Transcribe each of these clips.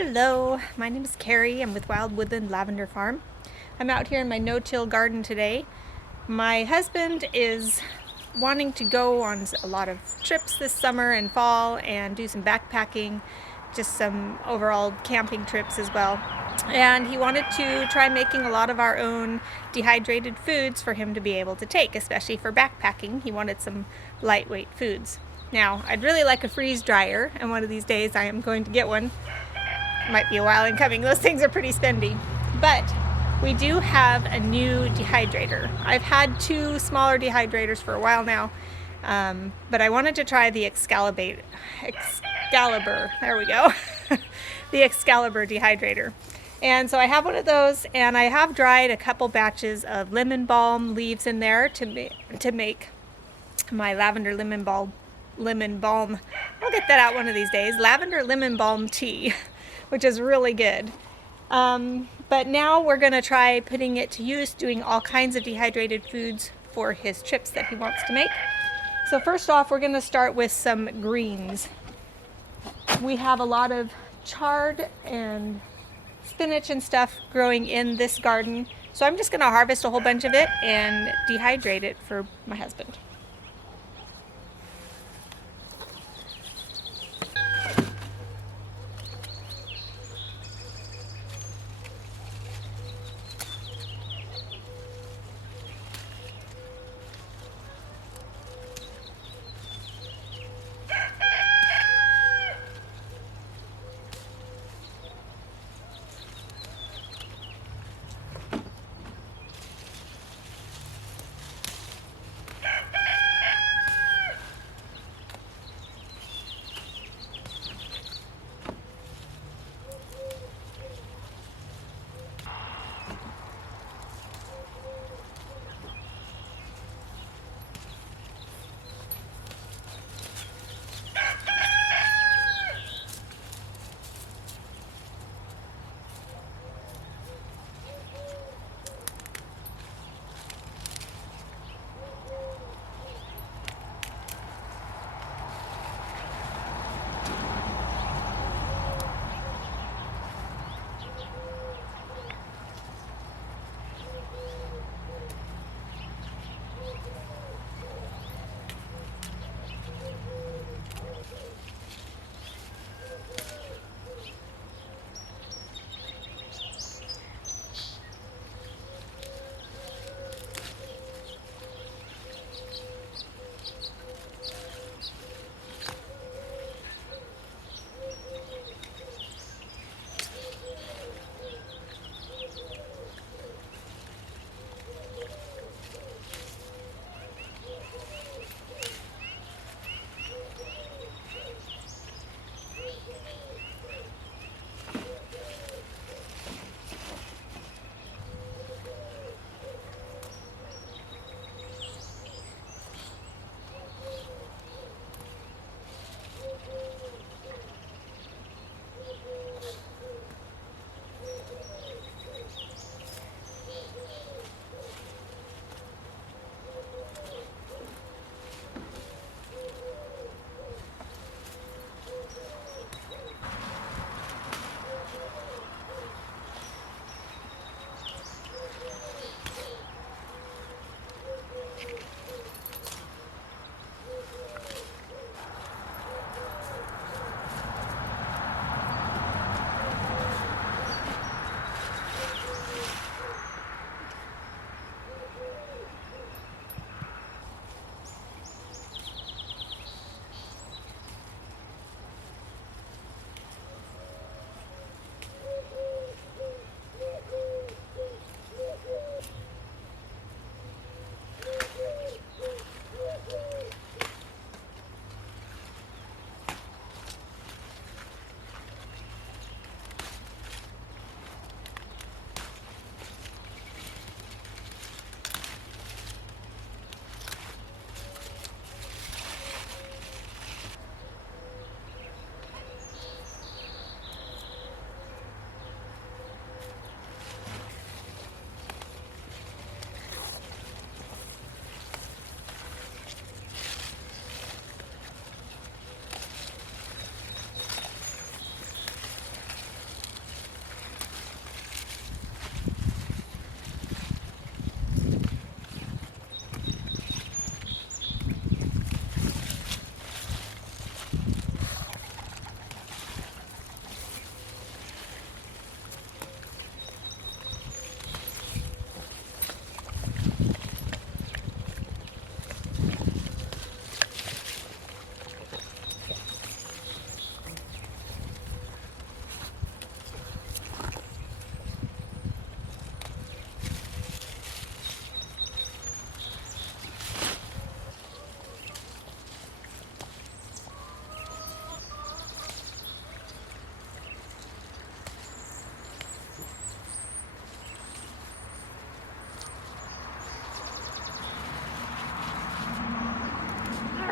Hello, my name is Carrie. I'm with Wild Woodland Lavender Farm. I'm out here in my no-till garden today. My husband is wanting to go on a lot of trips this summer and fall and do some backpacking, just some overall camping trips as well. And he wanted to try making a lot of our own dehydrated foods for him to be able to take, especially for backpacking. He wanted some lightweight foods. Now, I'd really like a freeze dryer, and one of these days I am going to get one. Might be a while in coming. Those things are pretty spendy. But we do have a new dehydrator. I've had two smaller dehydrators for a while now, but I wanted to try the Excalibur, there we go, the Excalibur dehydrator. And so I have one of those, and I have dried a couple batches of lemon balm leaves in there to make my lavender lemon balm, I'll get that out one of these days, lavender lemon balm tea, which is really good. But now we're going to try putting it to use, doing all kinds of dehydrated foods for his trips that he wants to make. So first off, we're going to start with some greens. We have a lot of chard and spinach and stuff growing in this garden. So I'm just going to harvest a whole bunch of it and dehydrate it for my husband.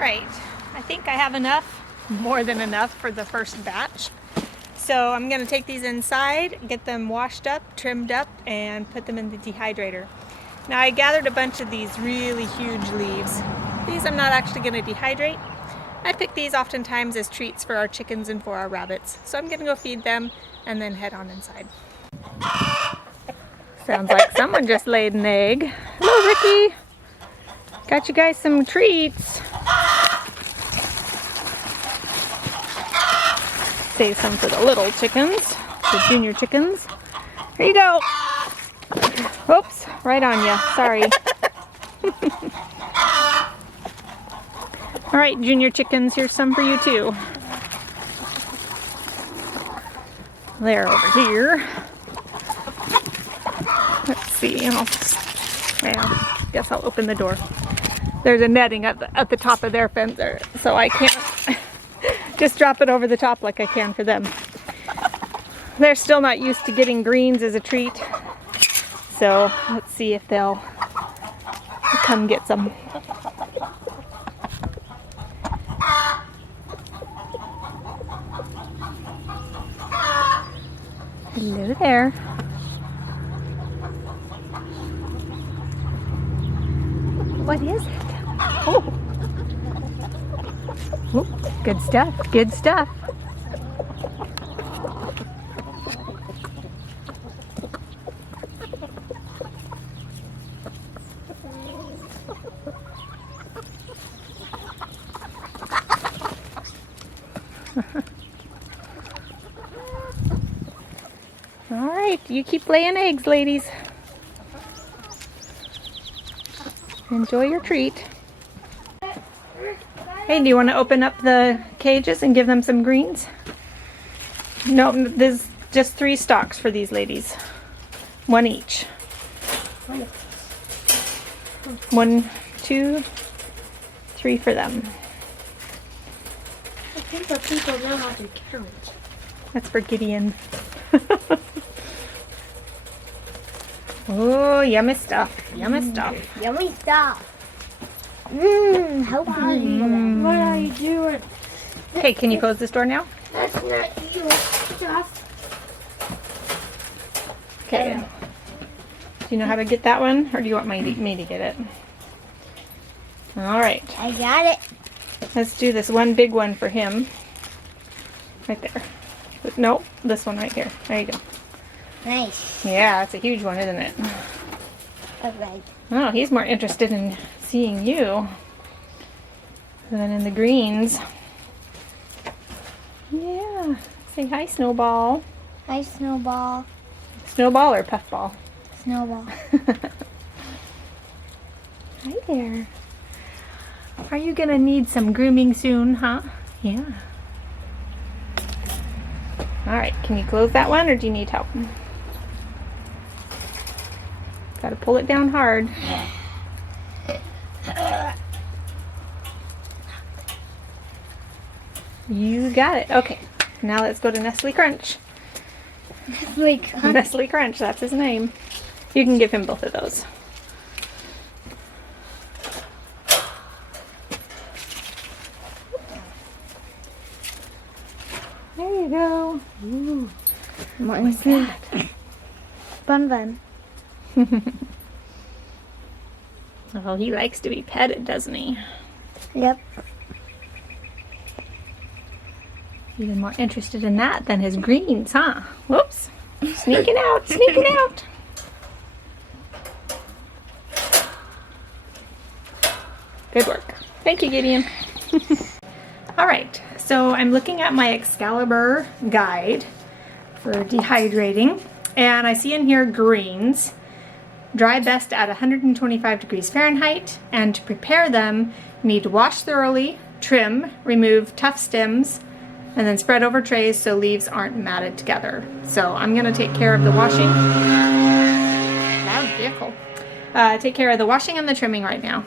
right, I think I have enough, more than enough for the first batch. So I'm going to take these inside, get them washed up, trimmed up, and put them in the dehydrator. Now I gathered a bunch of these really huge leaves. These I'm not actually going to dehydrate. I pick these oftentimes as treats for our chickens and for our rabbits. So I'm going to go feed them and then head on inside. Sounds like someone just laid an egg. Hello, Ricky. Got you guys some treats. Save some for the little chickens, the junior chickens. Here you go. Oops, right on you. Sorry. All right, junior chickens, here's some for you too. They're over here. Let's see. Well, guess I'll open the door. There's a netting at the top of their fence there, so I can't just drop it over the top like I can for them. They're still not used to getting greens as a treat, so let's see if they'll come get some. Hello there. What is it? Oh. Oh, good stuff, good stuff. All right, you keep laying eggs, ladies. Enjoy your treat. Hey, do you want to open up the cages and give them some greens? No, there's just 3 stalks for these ladies. 1 each. 1, 2, 3 for them. I think the people know how to count. That's for Gideon. Oh, yummy stuff. Yummy stuff. Yummy stuff. Mmm, healthy. What are you doing? Okay, can you close this door now? That's not you. Stuff. Okay. Do you know how to get that one, or do you want me to get it? All right. I got it. Let's do this one big one for him. Right there. Nope, this one right here. There you go. Nice. Yeah, it's a huge one, isn't it? Okay. Oh, he's more interested in seeing you than in the greens. Yeah. Say hi, Snowball. Hi, Snowball. Snowball or Puffball? Snowball. Hi there. Are you gonna need some grooming soon, huh? Yeah. All right, can you close that one, or do you need help? Gotta pull it down hard. You got it. Okay, now let's go to Nestle Crunch. Nestle Crunch, that's his name. You can give him both of those. There you go. Ooh. What's that? Bun Bun. Oh, he likes to be petted, doesn't he? Yep. Even more interested in that than his greens, huh? Whoops. Sneaking out, sneaking out. Good work. Thank you, Gideon. All right, so I'm looking at my Excalibur guide for dehydrating, and I see in here greens. Dry best at 125 degrees Fahrenheit, and to prepare them, you need to wash thoroughly, trim, remove tough stems, and then spread over trays so leaves aren't matted together. So I'm gonna take care of the washing. Loud vehicle. Take care of the washing and the trimming right now.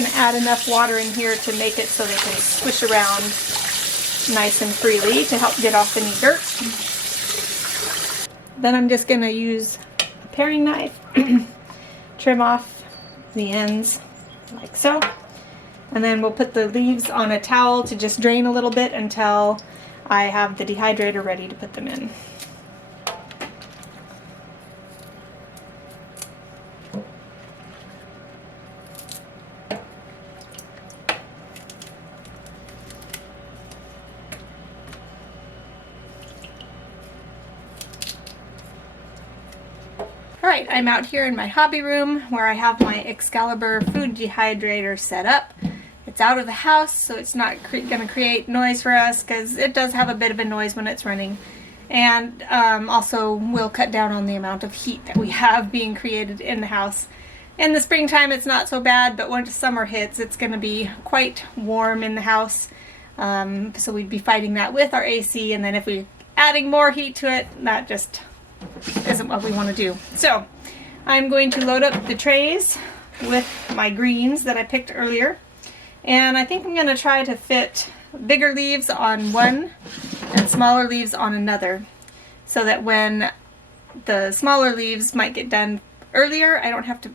going to add enough water in here to make it so they can swish around nice and freely to help get off any dirt. Then I'm just going to use a paring knife, trim off the ends like so. And then we'll put the leaves on a towel to just drain a little bit until I have the dehydrator ready to put them in. Alright, I'm out here in my hobby room where I have my Excalibur food dehydrator set up. It's out of the house, so it's not going to create noise for us, because it does have a bit of a noise when it's running. And also will cut down on the amount of heat that we have being created in the house. In the springtime it's not so bad, but once summer hits it's going to be quite warm in the house. So we'd be fighting that with our AC, and then if we're adding more heat to it, that just isn't what we want to do. So I'm going to load up the trays with my greens that I picked earlier. And I think I'm going to try to fit bigger leaves on one and smaller leaves on another, so that when the smaller leaves might get done earlier, I don't have to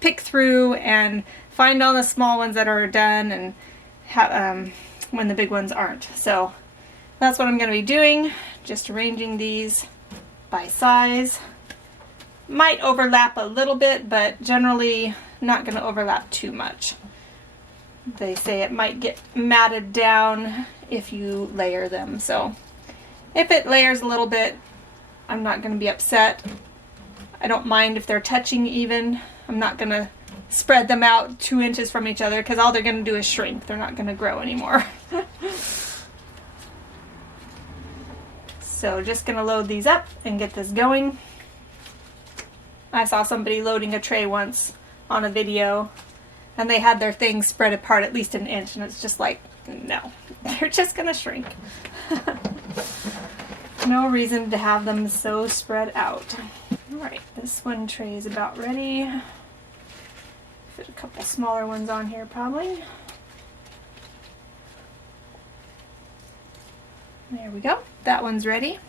pick through and find all the small ones that are done and when the big ones aren't. So that's what I'm going to be doing, just arranging these by size. Might overlap a little bit, but generally not going to overlap too much. They say it might get matted down if you layer them, so if it layers a little bit, I'm not going to be upset. I don't mind if they're touching even. I'm not going to spread them out 2 inches from each other, because all they're going to do is shrink. They're not going to grow anymore. So just going to load these up and get this going. I saw somebody loading a tray once on a video, and they had their things spread apart at least an inch, and it's just like, no, they're just gonna shrink. No reason to have them so spread out. Alright, this one tray is about ready. Fit a couple smaller ones on here probably. There we go, that one's ready.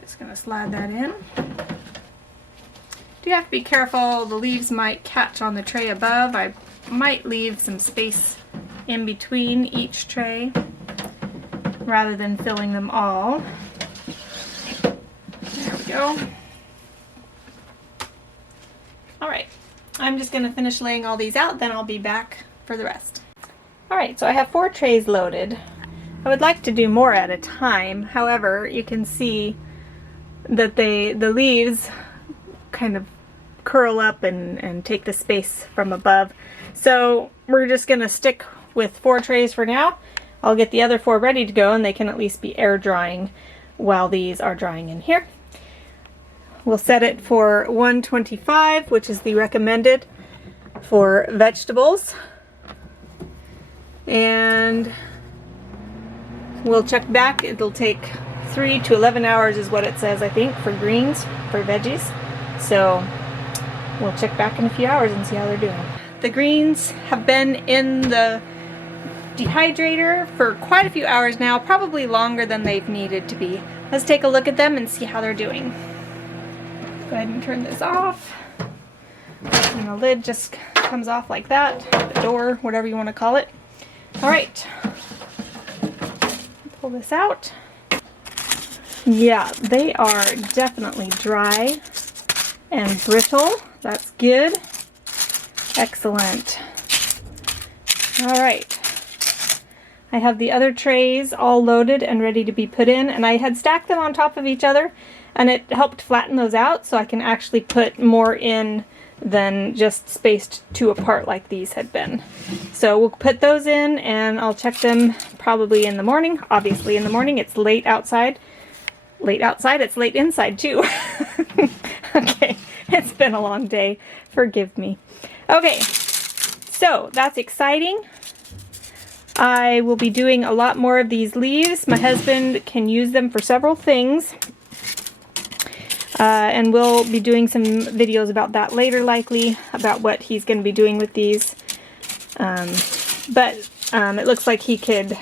Just gonna slide that in. Do have to be careful, the leaves might catch on the tray above. I might leave some space in between each tray rather than filling them all. There we go. Alright, I'm just going to finish laying all these out, then I'll be back for the rest. Alright, so I have 4 trays loaded. I would like to do more at a time, however, you can see that the leaves kind of curl up and take the space from above. So we're just going to stick with 4 trays for now. I'll get the other 4 ready to go, and they can at least be air drying while these are drying in here. We'll set it for 125, which is the recommended for vegetables. And we'll check back. It'll take 3 to 11 hours is what it says, I think, for greens, for veggies. So we'll check back in a few hours and see how they're doing. The greens have been in the dehydrator for quite a few hours now, probably longer than they've needed to be. Let's take a look at them and see how they're doing. Go ahead and turn this off. And the lid just comes off like that, the door, whatever you want to call it. Alright, pull this out. Yeah, they are definitely dry and brittle. That's good. Excellent. Alright. I have the other trays all loaded and ready to be put in, and I had stacked them on top of each other, and it helped flatten those out so I can actually put more in than just spaced 2 apart like these had been. So we'll put those in, and I'll check them probably in the morning. Obviously in the morning, it's late outside. Late outside, it's late inside too. Okay, it's been a long day. Forgive me. Okay, so that's exciting. I will be doing a lot more of these leaves. My husband can use them for several things. And we'll be doing some videos about that later, likely, about what he's going to be doing with these. It looks like he could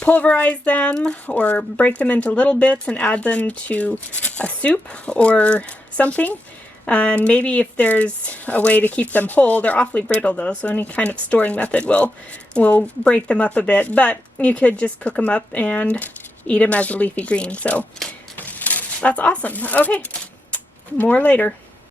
pulverize them or break them into little bits and add them to a soup or something. And maybe if there's a way to keep them whole, they're awfully brittle though, so any kind of storing method will break them up a bit. But you could just cook them up and eat them as a leafy green. So that's awesome. Okay, more later.